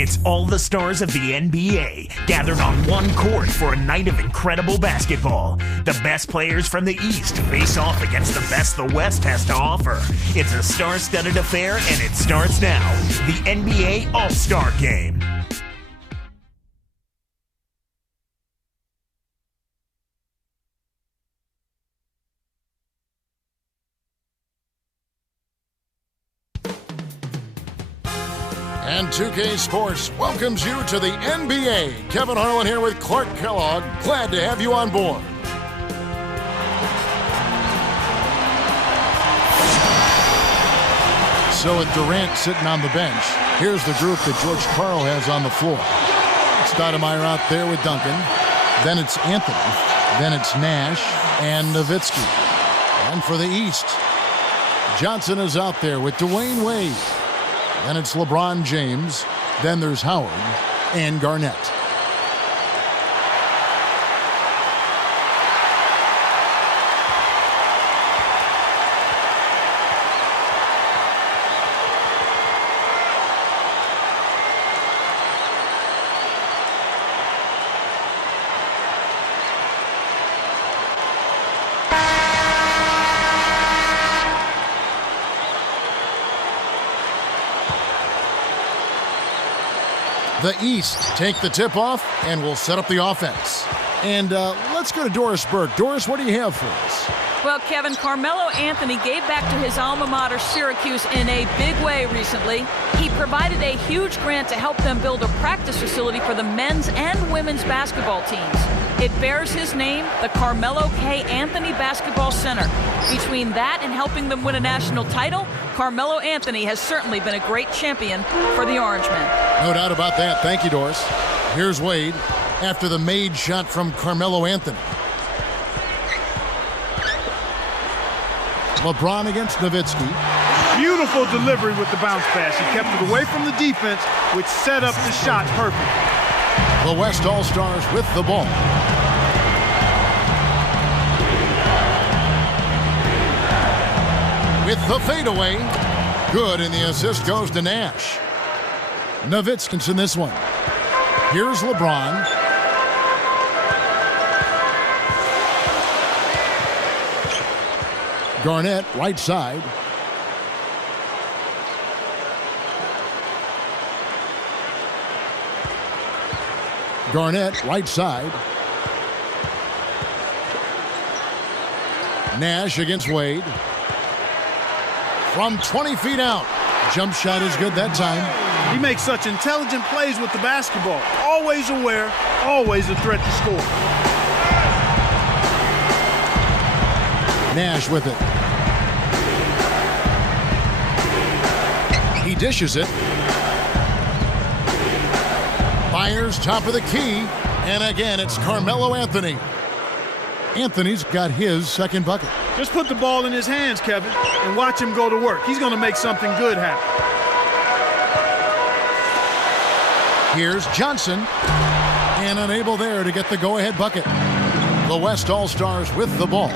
It's all the stars of the NBA gathered on one court for a night of incredible basketball. The best players from the East face off against the best the West has to offer. It's a star-studded affair, and it starts now. The NBA All-Star Game. And 2K Sports welcomes you to the NBA. Kevin Harlan here with Clark Kellogg. Glad to have you on board. So with Durant sitting on the bench, here's the group that George Karl has on the floor. Stoudemire out there with Duncan. Then it's Anthony. Then it's Nash and Nowitzki. And for the East, Johnson is out there with Dwayne Wade. Then it's LeBron James. Then there's Howard and Garnett. The East take the tip-off and will set up the offense. And let's go to Doris Burke. Doris, what do you have for us? Well, Kevin, Carmelo Anthony gave back to his alma mater, Syracuse, in a big way recently. He provided a huge grant to help them build a practice facility for the men's and women's basketball teams. It bears his name, the Carmelo K. Anthony Basketball Center. Between that and helping them win a national title, Carmelo Anthony has certainly been a great champion for the Orangemen. No doubt about that. Thank you, Doris. Here's Wade after the made shot from Carmelo Anthony. LeBron against Nowitzki. Beautiful delivery with the bounce pass. He kept it away from the defense, which set up the shot perfectly. The West All-Stars with the ball. With the fadeaway. Good, and the assist goes to Nash. Nowitzki's in this one. Here's LeBron. Garnett, right side. Garnett, right side. Nash against Wade. From 20 feet out. Jump shot is good that time. He makes such intelligent plays with the basketball. Always aware, always a threat to score. Nash with it. He dishes it. Fires top of the key. And again, it's Carmelo Anthony. Anthony's got his second bucket. Just put the ball in his hands, Kevin, and watch him go to work. He's going to make something good happen. Here's Johnson. And unable there to get the go-ahead bucket. The West All-Stars with the ball.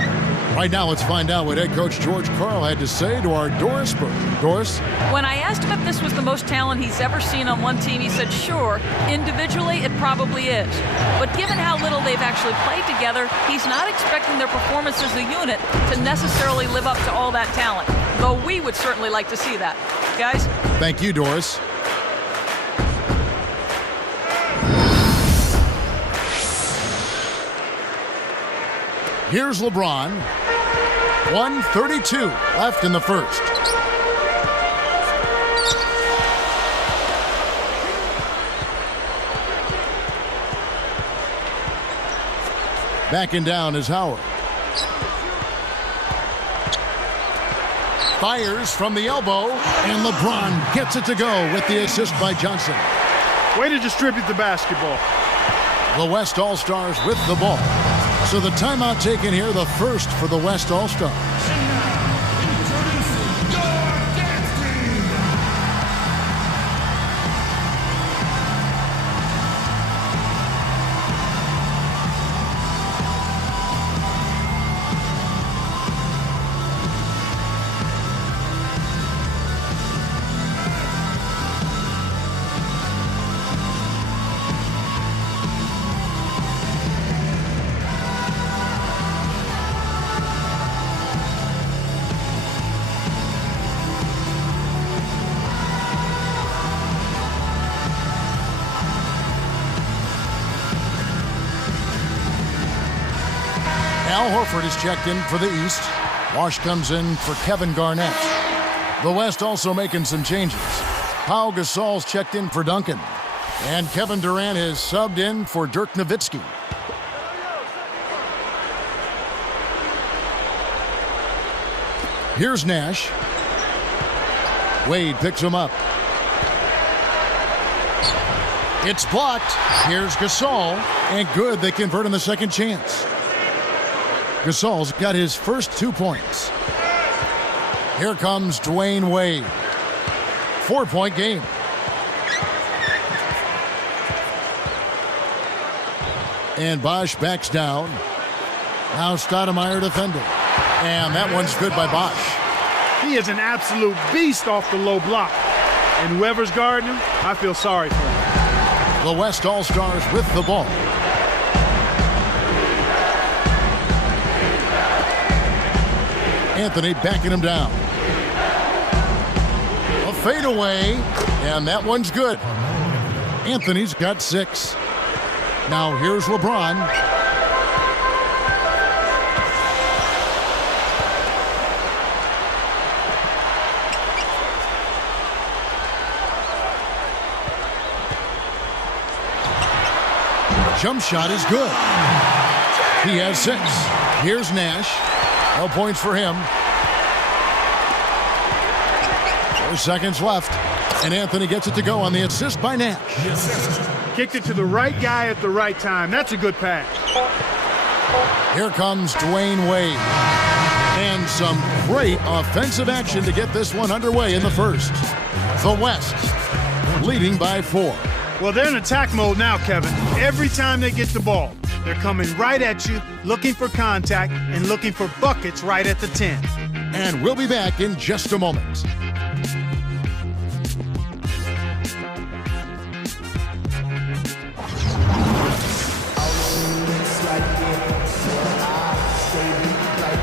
Right now, let's find out what head coach George Karl had to say to our Doris Burke. Doris? When I asked him if this was the most talent he's ever seen on one team, he said, sure, individually it probably is. But given how little they've actually played together, he's not expecting their performance as a unit to necessarily live up to all that talent. Though we would certainly like to see that. Guys? Thank you, Doris. Here's LeBron. 1:32 left in the first. Backing down is Howard. Fires from the elbow, and LeBron gets it to go with the assist by Johnson. Way to distribute the basketball. The West All-Stars with the ball. So the timeout taken here, the first for the West All-Stars. Al Horford is checked in for the East. Wash comes in for Kevin Garnett. The West also making some changes. Pau Gasol's checked in for Duncan. And Kevin Durant is subbed in for Dirk Nowitzki. Here's Nash. Wade picks him up. It's blocked. Here's Gasol. And good, they convert on the second chance. Gasol's got his first 2 points. Here comes Dwayne Wade. 4-point game. And Bosch backs down. Now Stoudemire defending. And that one's good by Bosch. He is an absolute beast off the low block. And whoever's guarding him, I feel sorry for him. The West All-Stars with the ball. Anthony backing him down. A fadeaway, and that one's good. Anthony's got 6. Now here's LeBron. Jump shot is good. He has 6. Here's Nash. No points for him. 4 seconds left. And Anthony gets it to go on the assist by Nash. Kicked it to the right guy at the right time. That's a good pass. Here comes Dwayne Wade. And some great offensive action to get this one underway in the first. The West leading by 4. Well, they're in attack mode now, Kevin. Every time they get the ball, they're coming right at you, looking for contact and looking for buckets right at the 10. And we'll be back in just a moment.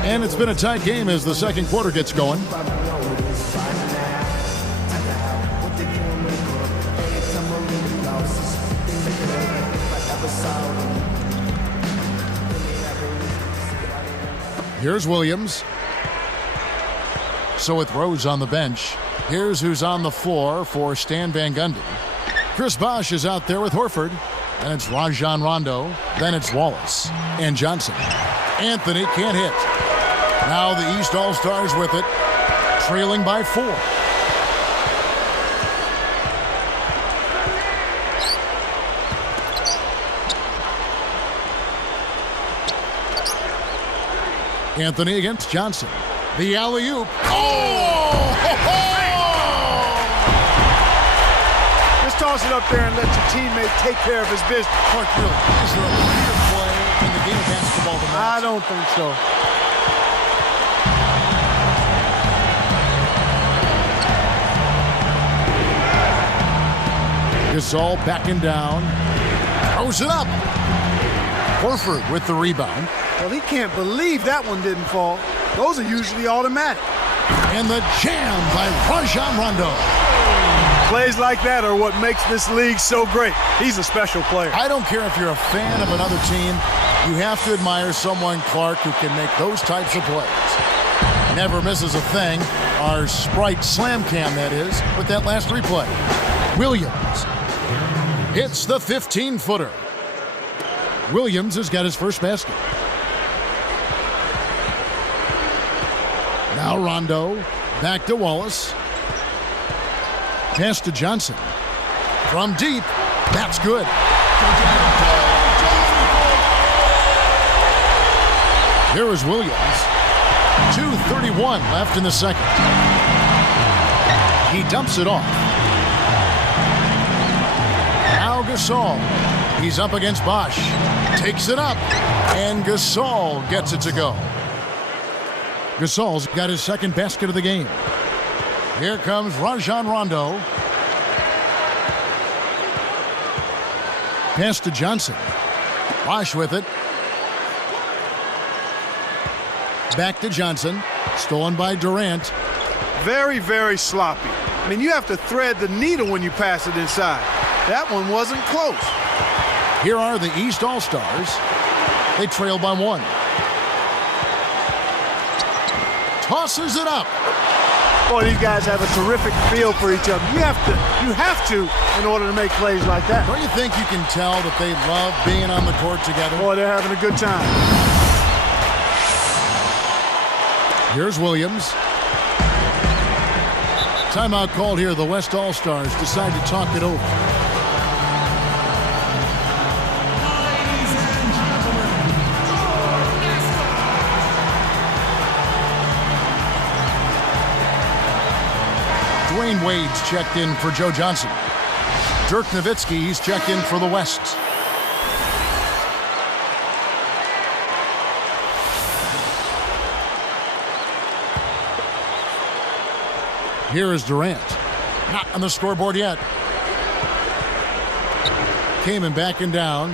And it's been a tight game as the second quarter gets going. Here's Williams. So with Rose on the bench, here's who's on the floor for Stan Van Gundy. Chris Bosh is out there with Horford. Then it's Rajon Rondo. Then it's Wallace and Johnson. Anthony can't hit. Now the East All-Stars with it, trailing by 4. Anthony against Johnson. The alley-oop. Oh! Just toss it up there and let your teammate take care of his business. Clark, really, is there a better play in the game of basketball than that? I don't think so. Gasol backing down. Throws it up. Horford with the rebound. Well, he can't believe that one didn't fall. Those are usually automatic. And the jam by Rajon Rondo. Plays like that are what makes this league so great. He's a special player. I don't care if you're a fan of another team. You have to admire someone, Clark, who can make those types of plays. Never misses a thing. Our Sprite Slam Cam, that is, with that last replay. Williams hits the 15-footer. Williams has got his first basket. Now Rondo, back to Wallace. Pass to Johnson. From deep, that's good. Here is Williams. 2:31 left in the second. He dumps it off. Now Gasol. He's up against Bosh. Takes it up. And Gasol gets it to go. Gasol's got his second basket of the game. Here comes Rajon Rondo. Pass to Johnson. Bosh with it. Back to Johnson. Stolen by Durant. Very, very sloppy. I mean, you have to thread the needle when you pass it inside. That one wasn't close. Here are the East All-Stars. They trail by 1. tosses it up. Boy, these guys have a terrific feel for each other. You have to in order to make plays like that. Don't you think you can tell that they love being on the court together? Boy, they're having a good time. Here's Williams. Timeout called here. The West All-Stars decide to talk it over. Dwayne Wade's checked in for Joe Johnson. Dirk Nowitzki, he's checked in for the West. Here is Durant. Not on the scoreboard yet. Kaman backing down.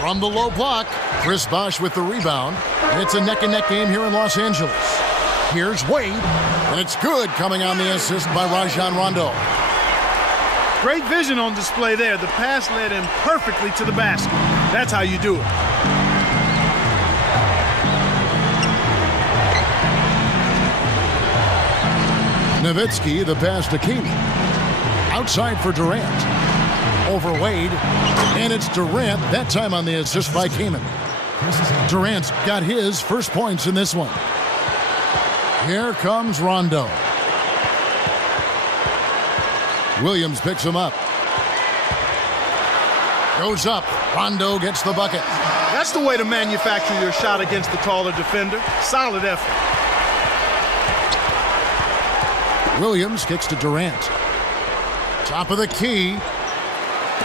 From the low block, Chris Bosh with the rebound. It's a neck-and-neck game here in Los Angeles. Here's Wade, and it's good, coming on the assist by Rajon Rondo. Great vision on display there. The pass led him perfectly to the basket. That's how you do it. Nowitzki, the pass to Kaman. Outside for Durant. Over Wade, and it's Durant, that time on the assist by Kaman. Durant's got his first points in this one. Here comes Rondo. Williams picks him up. Goes up. Rondo gets the bucket. That's the way to manufacture your shot against the taller defender. Solid effort. Williams kicks to Durant. Top of the key.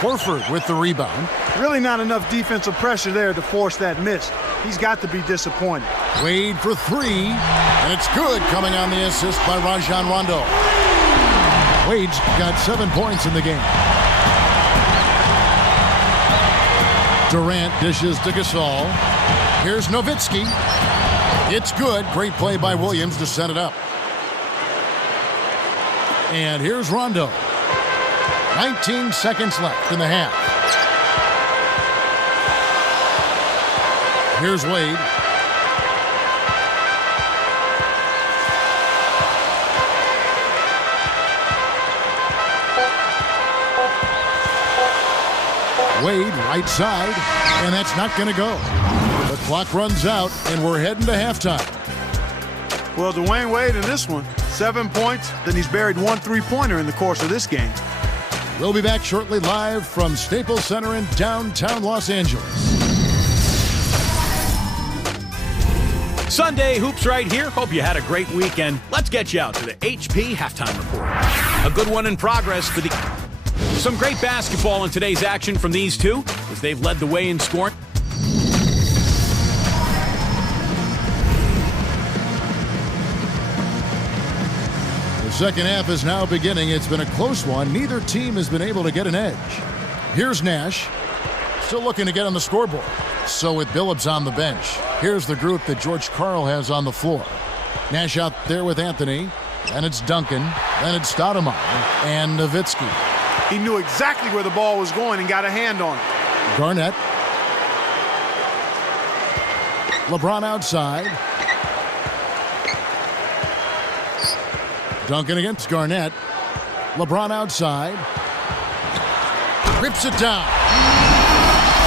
Horford with the rebound. Really not enough defensive pressure there to force that miss. He's got to be disappointed. Wade for three, and it's good, coming on the assist by Rajon Rondo. Wade's got 7 points in the game. Durant dishes to Gasol. Here's Nowitzki. It's good. Great play by Williams to set it up. And here's Rondo. 19 seconds left in the half. Here's Wade. Wade, right side, and that's not going to go. The clock runs out, and we're heading to halftime. Well, Dwayne Wade in this one, 7 points, then he's buried 1 3-pointer in the course of this game. We'll be back shortly, live from Staples Center in downtown Los Angeles. Sunday Hoops right here. Hope you had a great weekend. Let's get you out to the HP Halftime Report. A good one in progress for the... Some great basketball in today's action from these two, as they've led the way in scoring. The second half is now beginning. It's been a close one. Neither team has been able to get an edge. Here's Nash. Still looking to get on the scoreboard. So with Billups on the bench, here's the group that George Karl has on the floor. Nash out there with Anthony. Then it's Duncan. Then it's Stoudemire and Nowitzki. He knew exactly where the ball was going and got a hand on it. Garnett. LeBron outside. Duncan against Garnett. LeBron outside. Rips it down.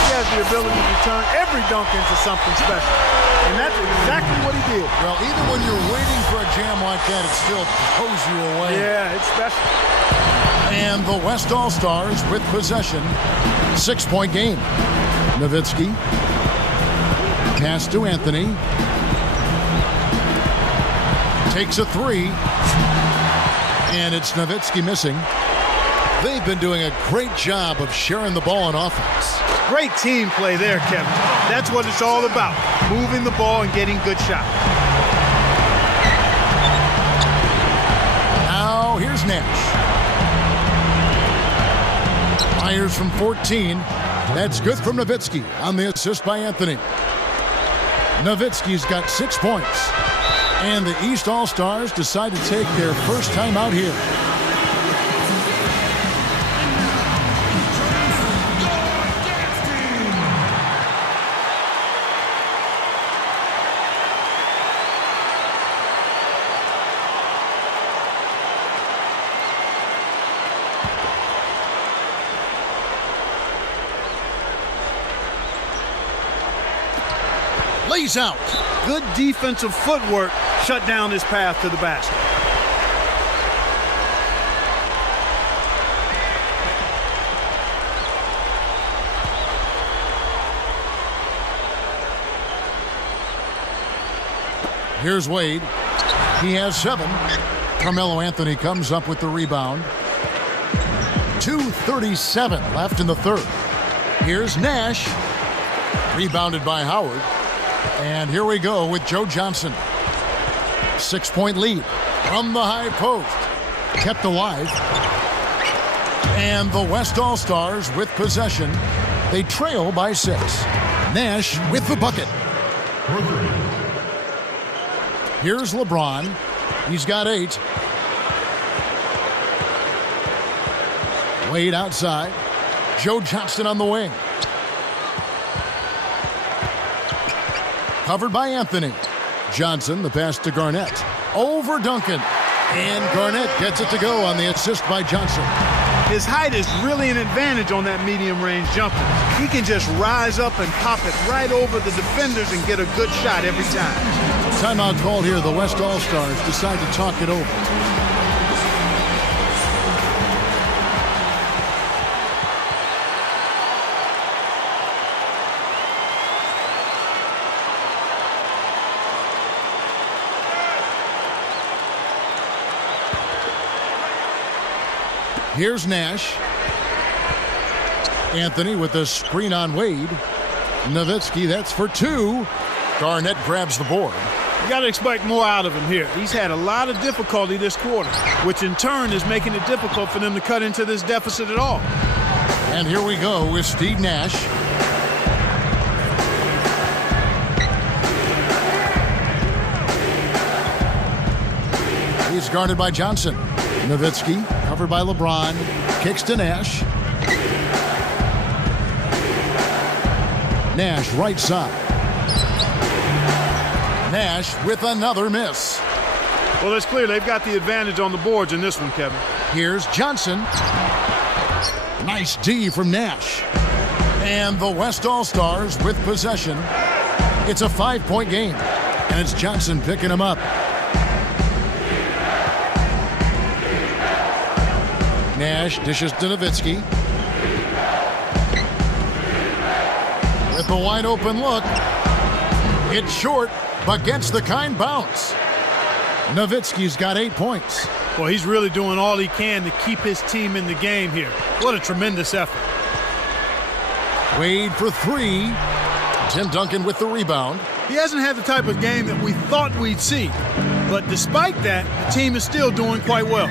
He has the ability to turn every dunk into something special. And that's exactly what he did. Well, even when you're waiting for a jam like that, it still pulls you away. Yeah, it's special. And the West All-Stars with possession. 6-point game. Nowitzki. Pass to Anthony. Takes a three. And it's Nowitzki missing. They've been doing a great job of sharing the ball on offense. Great team play there, Kevin. That's what it's all about. Moving the ball and getting good shots. Now here's Nash. Fires from 14. That's good from Nowitzki on the assist by Anthony. Nowitzki's got 6 points. And the East All-Stars decide to take their first time out here. Lays out. Good defensive footwork shut down his path to the basket. Here's Wade. He has 7. Carmelo Anthony comes up with the rebound. 2:37 left in the third. Here's Nash. Rebounded by Howard. And here we go with Joe Johnson. 6-point lead from the high post. Kept alive. And the West All-Stars with possession. They trail by 6. Nash with the bucket. Here's LeBron. He's got 8. Wade outside. Joe Johnson on the wing. Covered by Anthony. Johnson, the pass to Garnett. Over Duncan. And Garnett gets it to go on the assist by Johnson. His height is really an advantage on that medium-range jumper. He can just rise up and pop it right over the defenders and get a good shot every time. Timeout called here. The West All-Stars decide to talk it over. Here's Nash. Anthony with the screen on Wade. Nowitzki, that's for 2. Garnett grabs the board. You got to expect more out of him here. He's had a lot of difficulty this quarter, which in turn is making it difficult for them to cut into this deficit at all. And here we go with Steve Nash. He's guarded by Johnson. Nowitzki, covered by LeBron, kicks to Nash. Nash, right side. Nash with another miss. Well, it's clear they've got the advantage on the boards in this one, Kevin. Here's Johnson. Nice D from Nash. And the West All-Stars with possession. It's a 5-point game, and it's Johnson picking him up. Nash dishes to Nowitzki. With a wide open look. It's short, but gets the kind bounce. Nowitzki's got 8 points. Well, he's really doing all he can to keep his team in the game here. What a tremendous effort. Wade for 3. Tim Duncan with the rebound. He hasn't had the type of game that we thought we'd see. But despite that, the team is still doing quite well.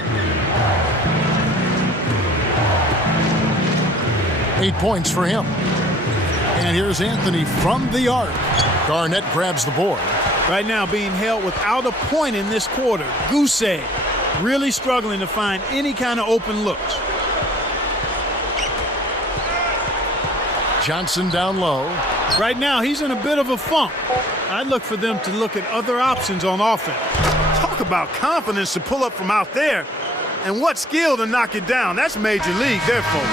8 points for him. And here's Anthony from the arc. Garnett grabs the board. Right now being held without a point in this quarter. Goose egg. Really struggling to find any kind of open looks. Johnson down low. Right now he's in a bit of a funk. I'd look for them to look at other options on offense. Talk about confidence to pull up from out there. And what skill to knock it down. That's major league there, folks.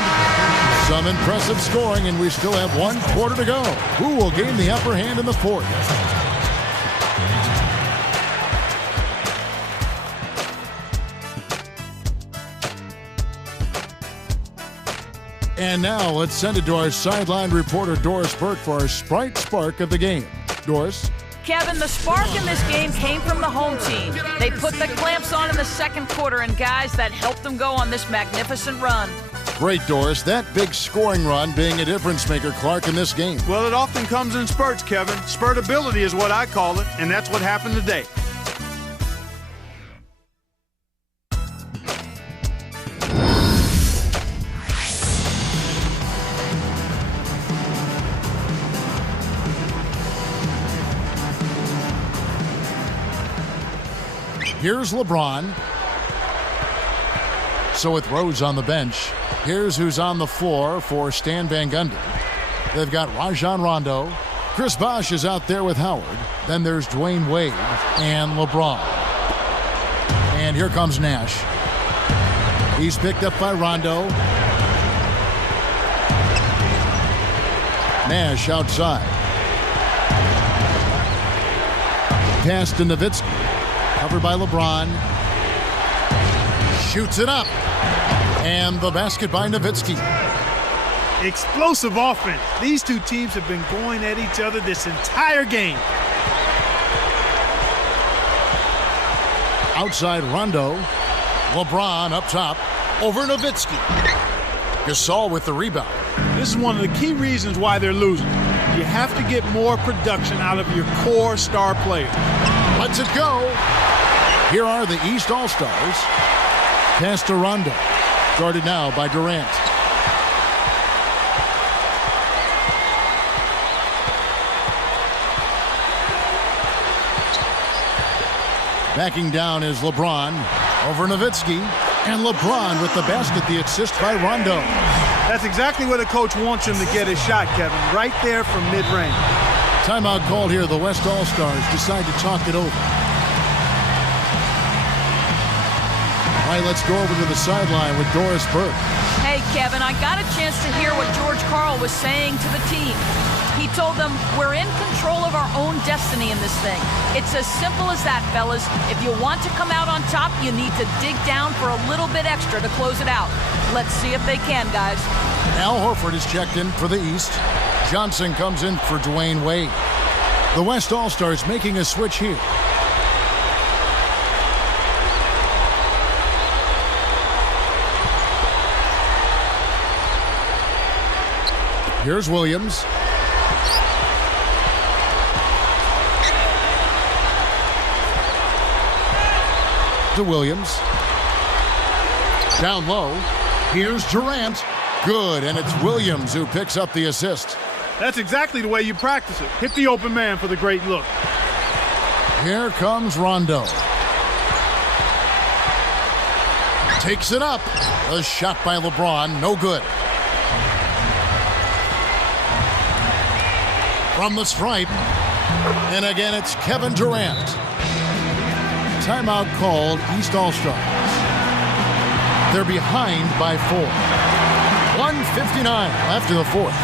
Some impressive scoring, and we still have 1 quarter to go. Who will gain the upper hand in the fourth? And now let's send it to our sideline reporter, Doris Burke, for our Sprite Spark of the game. Doris? Kevin, the spark in this game came from the home team. They put the clamps on in the second quarter, and guys, that helped them go on this magnificent run. Great, Doris. That big scoring run being a difference maker, Clark, in this game. Well, it often comes in spurts, Kevin. Spurtability is what I call it, and that's what happened today. Here's LeBron. So with Rose on the bench, here's who's on the floor for Stan Van Gundy. They've got Rajon Rondo. Chris Bosh is out there with Howard. Then there's Dwayne Wade and LeBron. And here comes Nash. He's picked up by Rondo. Nash outside. Pass to Nowitzki. Covered by LeBron. Shoots it up. And the basket by Nowitzki. Explosive offense. These two teams have been going at each other this entire game. Outside Rondo. LeBron up top. Over Nowitzki. Gasol with the rebound. This is one of the key reasons why they're losing. You have to get more production out of your core star players. Let's it go. Here are the East All-Stars. Pass to Rondo. Guarded now by Durant. Backing down is LeBron. Over Nowitzki. And LeBron with the basket, the assist by Rondo. That's exactly where the coach wants him to get his shot, Kevin. Right there from mid-range. Timeout called here. The West All-Stars decide to talk it over. All right, let's go over to the sideline with Doris Burke. Hey, Kevin, I got a chance to hear what George Karl was saying to the team. He told them, we're in control of our own destiny in this thing. It's as simple as that, fellas. If you want to come out on top, you need to dig down for a little bit extra to close it out. Let's see if they can, guys. Al Horford is checked in for the East. Johnson comes in for Dwayne Wade. The West All-Stars making a switch here. Here's Williams. To Williams. Down low. Here's Durant. Good, and it's Williams who picks up the assist. That's exactly the way you practice it. Hit the open man for the great look. Here comes Rondo. Takes it up. A shot by LeBron. No good. From the stripe. And again, it's Kevin Durant. Timeout called, East All-Stars. They're behind by 4. 1:59 after the fourth.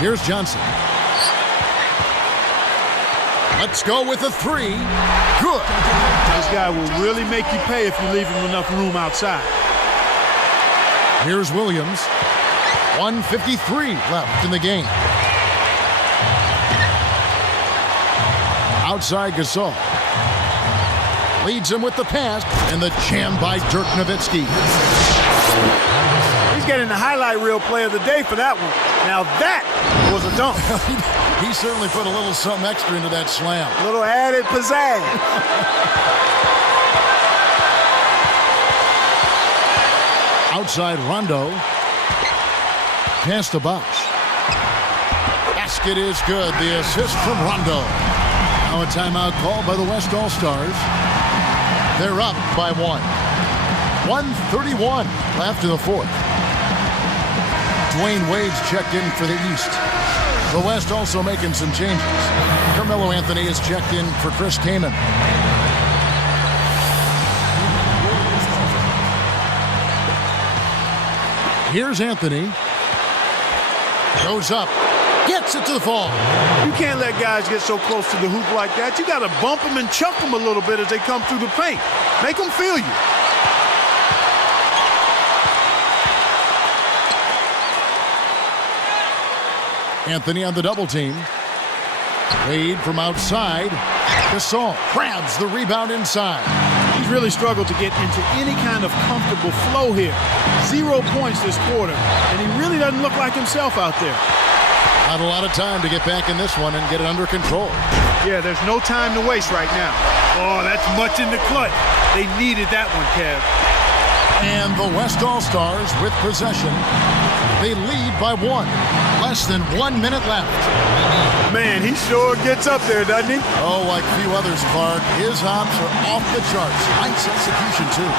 Here's Johnson. Let's go with a 3. Good. This guy will really make you pay if you leave him enough room outside. Here's Williams. 1:53 left in the game. Outside Gasol. Leads him with the pass, and the jam by Dirk Nowitzki. He's getting the highlight reel play of the day for that one. Now that was a dunk. He certainly put a little something extra into that slam. A little added pizzazz. Outside Rondo. Pass to Bosch. Basket is good. The assist from Rondo. Now a timeout called by the West All-Stars. They're up by 1. 1:31 after the fourth. Dwayne Wade's checked in for the East. The West also making some changes. Carmelo Anthony is checked in for Chris Kaman. Here's Anthony. Goes up. Gets it to the fall. You can't let guys get so close to the hoop like that. You got to bump them and chuck them a little bit as they come through the paint. Make them feel you. Anthony on the double team. Wade from outside. Gasol grabs the rebound inside. He's really struggled to get into any kind of comfortable flow here. 0 points this quarter, and he really doesn't look like himself out there. Not a lot of time to get back in this one and get it under control. Yeah, there's no time to waste right now. Oh, that's much in the clutch. They needed that one, Kev. And the West All-Stars with possession. They lead by 1. Less than 1 minute left. Man, he sure gets up there, doesn't he? Oh, like few others, Clark. His hops are off the charts. Nice execution, too.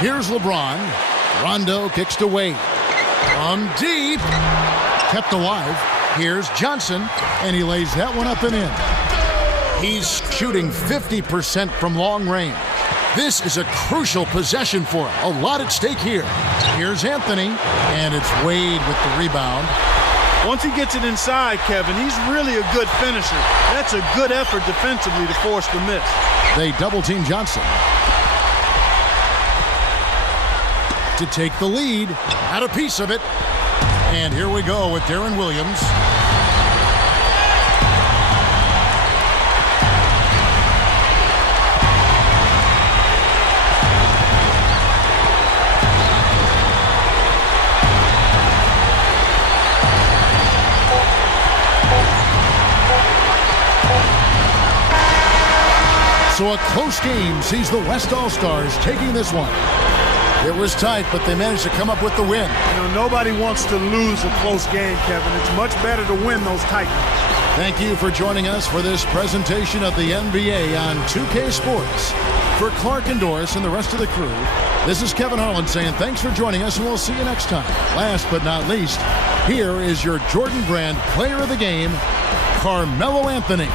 Here's LeBron. Rondo kicks to Wade. From deep. Kept alive. Here's Johnson, and he lays that one up and in. He's shooting 50% from long range. This is a crucial possession for him. A lot at stake here. Here's Anthony, and it's Wade with the rebound. Once he gets it inside, Kevin, he's really a good finisher. That's a good effort defensively to force the miss. They double-team Johnson. To take the lead, had a piece of it. And here we go with Darren Williams. So a close game sees the West All-Stars taking this one. It was tight, but they managed to come up with the win. You know, nobody wants to lose a close game, Kevin. It's much better to win those tight ones. Thank you for joining us for this presentation of the NBA on 2K Sports. For Clark and Doris and the rest of the crew, this is Kevin Harlan saying thanks for joining us, and we'll see you next time. Last but not least, here is your Jordan Brand Player of the Game, Carmelo Anthony.